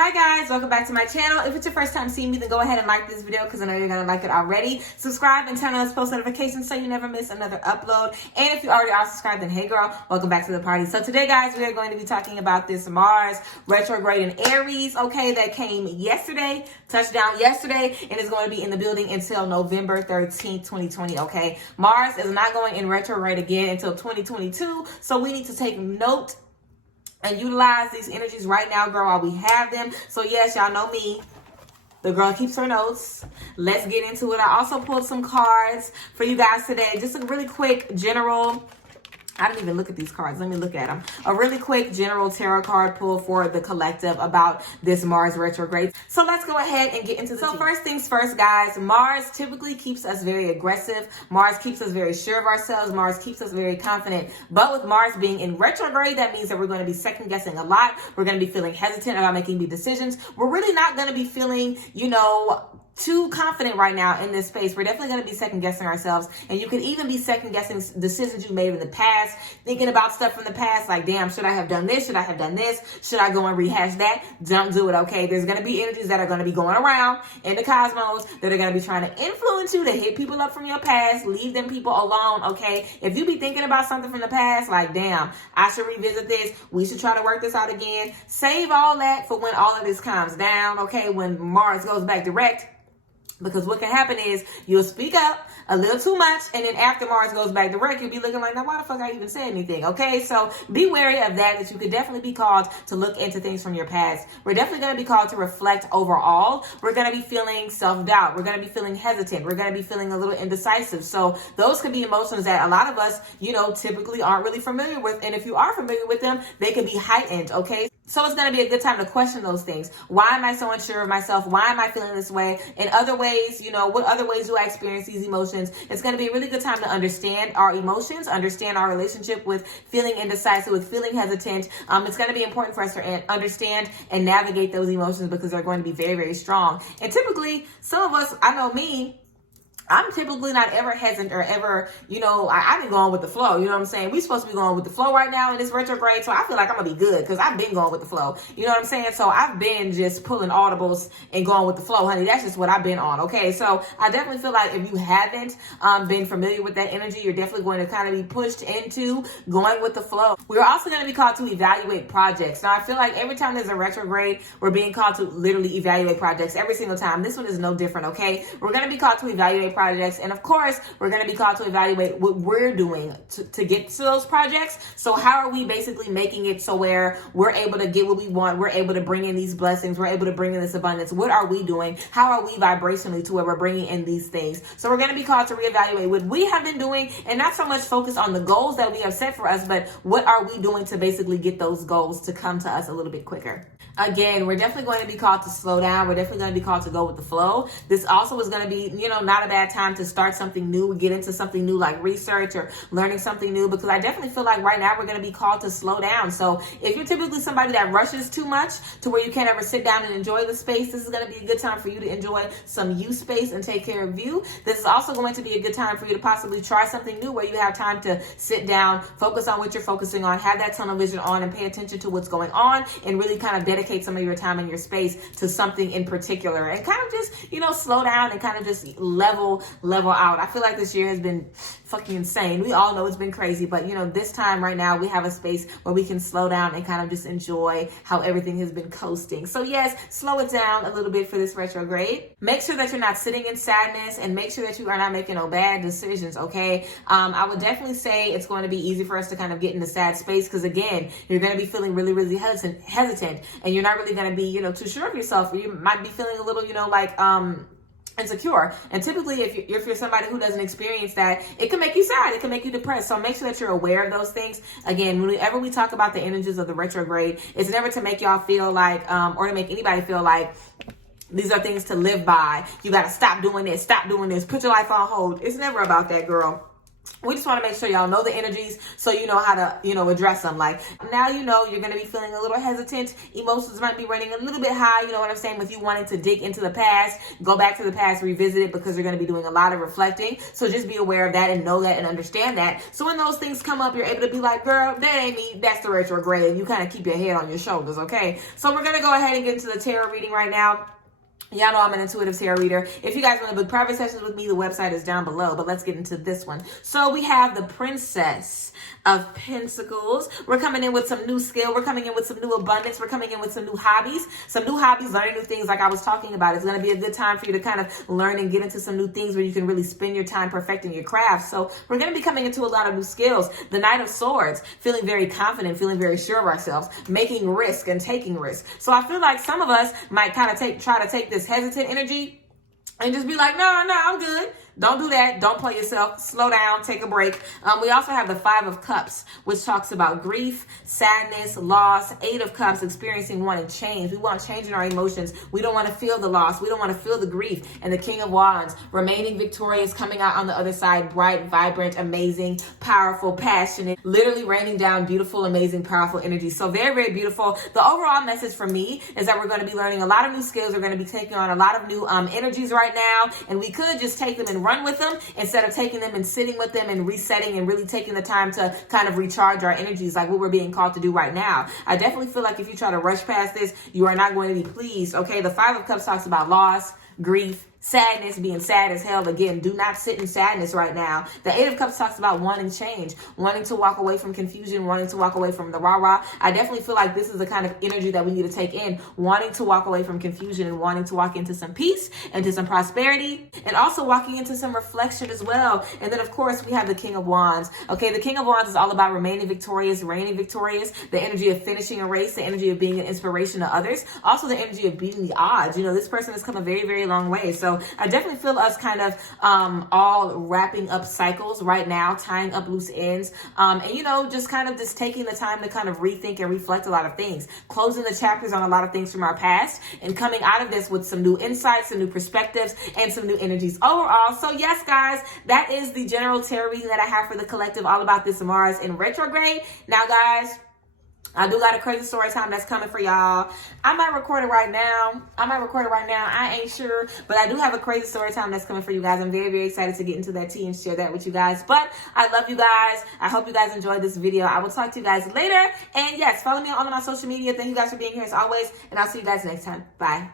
Hi guys, welcome back to my channel. If it's your first time seeing me, then go ahead and like this video because I know you're going to like it already. Subscribe and turn on those post notifications so you never miss another upload. And if you already are subscribed, then hey girl, welcome back to the party. So today guys, we are going to be talking about this Mars retrograde in Aries, okay, that came yesterday, touched down yesterday, and is going to be in the building until November 13th, 2020, okay? Mars is not going in retrograde again until 2022, so we need to take note and utilize these energies right now, girl, while we have them. So yes, y'all know me. The girl keeps her notes. Let's get into it. I also pulled some cards for you guys today. Just a really quick general. I didn't even look at these cards. Let me look at them. A really quick general tarot card pull for the collective about this Mars retrograde. So let's go ahead and get into the first things first, guys. Mars typically keeps us very aggressive. Mars keeps us very sure of ourselves. Mars keeps us very confident. But with Mars being in retrograde, that means that we're going to be second guessing a lot. We're going to be feeling hesitant about making big decisions. We're really not going to be feeling, too confident right now in this space. We're definitely going to be second guessing ourselves, and you could even be second guessing decisions you made in the past, thinking about stuff from the past, like, damn, should I have done this? Should I have done this? Should I go and rehash that? Don't do it, okay? There's going to be energies that are going to be going around in the cosmos that are going to be trying to influence you, to hit people up from your past. Leave them people alone, okay? If you be thinking about something from the past, like, damn, I should revisit this. We should try to work this out again. Save all that for when all of this calms down, okay? When Mars goes back direct. Because what can happen is you'll speak up a little too much, and then after Mars goes back direct, you'll be looking like, now why the fuck I even said anything, okay? So be wary of that you could definitely be called to look into things from your past. We're definitely going to be called to reflect overall. We're going to be feeling self-doubt. We're going to be feeling hesitant. We're going to be feeling a little indecisive. So those could be emotions that a lot of us, typically aren't really familiar with. And if you are familiar with them, they can be heightened, okay? So it's going to be a good time to question those things. Why am I so unsure of myself? Why am I feeling this way? In other ways, what other ways do I experience these emotions? It's going to be a really good time to understand our emotions, understand our relationship with feeling indecisive, with feeling hesitant. It's going to be important for us to understand and navigate those emotions because they're going to be very, very strong. And typically, some of us, I know me, I'm typically not ever hesitant or ever, I've been going with the flow. You know what I'm saying? We're supposed to be going with the flow right now in this retrograde. So I feel like I'm going to be good because I've been going with the flow. You know what I'm saying? So I've been just pulling audibles and going with the flow, honey. That's just what I've been on. Okay. So I definitely feel like if you haven't been familiar with that energy, you're definitely going to kind of be pushed into going with the flow. We're also going to be called to evaluate projects. Now I feel like every time there's a retrograde, we're being called to literally evaluate projects every single time. This one is no different. Okay. We're going to be called to evaluate projects, and of course we're going to be called to evaluate what we're doing to get to those projects. So how are we basically making it so where we're able to get what we want, we're able to bring in these blessings, we're able to bring in this abundance? What are we doing? How are we vibrationally to where we're bringing in these things? So we're going to be called to reevaluate what we have been doing, and not so much focus on the goals that we have set for us, but what are we doing to basically get those goals to come to us a little bit quicker. Again, we're definitely going to be called to slow down. We're definitely going to be called to go with the flow. This also is going to be, not a bad time to start something new, get into something new like research or learning something new, because I definitely feel like right now we're going to be called to slow down. So if you're typically somebody that rushes too much to where you can't ever sit down and enjoy the space, this is going to be a good time for you to enjoy some you space and take care of you. This is also going to be a good time for you to possibly try something new where you have time to sit down, focus on what you're focusing on, have that tunnel vision on, and pay attention to what's going on, and really kind of dedicate some of your time and your space to something in particular, and kind of just, slow down and kind of just level out. I feel like this year has been fucking insane. We all know it's been crazy, but this time right now we have a space where we can slow down and kind of just enjoy how everything has been coasting. So yes, slow it down a little bit for this retrograde. Make sure that you're not sitting in sadness, and make sure that you are not making no bad decisions, okay? I would definitely say it's going to be easy for us to kind of get in the sad space because, again, you're going to be feeling really, really hesitant, and you're not really going to be, too sure of yourself. You might be feeling a little, insecure. And typically if you're somebody who doesn't experience that, it can make you sad, it can make you depressed. So make sure that you're aware of those things. Again, whenever we talk about the energies of the retrograde, it's never to make y'all feel like or to make anybody feel like these are things to live by. You got to stop doing this, put your life on hold. It's never about that, girl. we just want to make sure y'all know the energies so you know how to, address them. Like, now you're going to be feeling a little hesitant. Emotions might be running a little bit high, you know what I'm saying, with you wanting to dig into the past, go back to the past, revisit it, because you're going to be doing a lot of reflecting. So just be aware of that and know that and understand that. So when those things come up, you're able to be like, girl, that ain't me. That's the retrograde. You kind of keep your head on your shoulders, okay? So we're going to go ahead and get into the tarot reading right now. Y'all know I'm an intuitive tarot reader. If you guys want to book private sessions with me, the website is down below. But let's get into this one. So we have the Princess of Pentacles. We're coming in with some new skill. We're coming in with some new abundance. We're coming in with some new hobbies. Learning new things like I was talking about. It's going to be a good time for you to kind of learn and get into some new things where you can really spend your time perfecting your craft. So we're going to be coming into a lot of new skills. The Knight of Swords, feeling very confident, feeling very sure of ourselves, making risk and taking risk. So I feel like some of us might kind of try to take this hesitant energy and just be like, no, I'm good. Don't do that. Don't play yourself. Slow down. Take a break. We also have the Five of Cups, which talks about grief, sadness, loss. Eight of Cups, experiencing wanting change. We want change in our emotions. We don't want to feel the loss. We don't want to feel the grief. And the King of Wands, remaining victorious, coming out on the other side, bright, vibrant, amazing, powerful, passionate, literally raining down beautiful, amazing, powerful energy. So very, very beautiful. The overall message for me is that we're going to be learning a lot of new skills. We're going to be taking on a lot of new energies right now. And we could just take them and run with them instead of taking them and sitting with them and resetting and really taking the time to kind of recharge our energies like what we're being called to do right now. I definitely feel like if you try to rush past this, you are not going to be pleased. Okay, the Five of Cups talks about loss, grief, sadness, being sad as hell. Again, do not sit in sadness right now. The Eight of Cups talks about wanting change, wanting to walk away from confusion, wanting to walk away from the rah-rah. I definitely feel like this is the kind of energy that we need to take in, wanting to walk away from confusion and wanting to walk into some peace, into some prosperity, and also walking into some reflection as well. And then, of course, we have the King of Wands. Okay, the King of Wands is all about remaining victorious, reigning victorious, the energy of finishing a race, the energy of being an inspiration to others, also the energy of beating the odds. This person has come a very, very long way. So I definitely feel us kind of all wrapping up cycles right now, tying up loose ends, and just kind of just taking the time to kind of rethink and reflect a lot of things, closing the chapters on a lot of things from our past, and coming out of this with some new insights, some new perspectives, and some new energies overall. So yes, guys, that is the general tarot reading that I have for the collective, all about this Mars in retrograde. Now, guys, I do got a crazy story time that's coming for y'all. I might record it right now. I ain't sure. But I do have a crazy story time that's coming for you guys. I'm very, very excited to get into that tea and share that with you guys. But I love you guys. I hope you guys enjoyed this video. I will talk to you guys later. And yes, follow me on all of my social media. Thank you guys for being here as always. And I'll see you guys next time. Bye.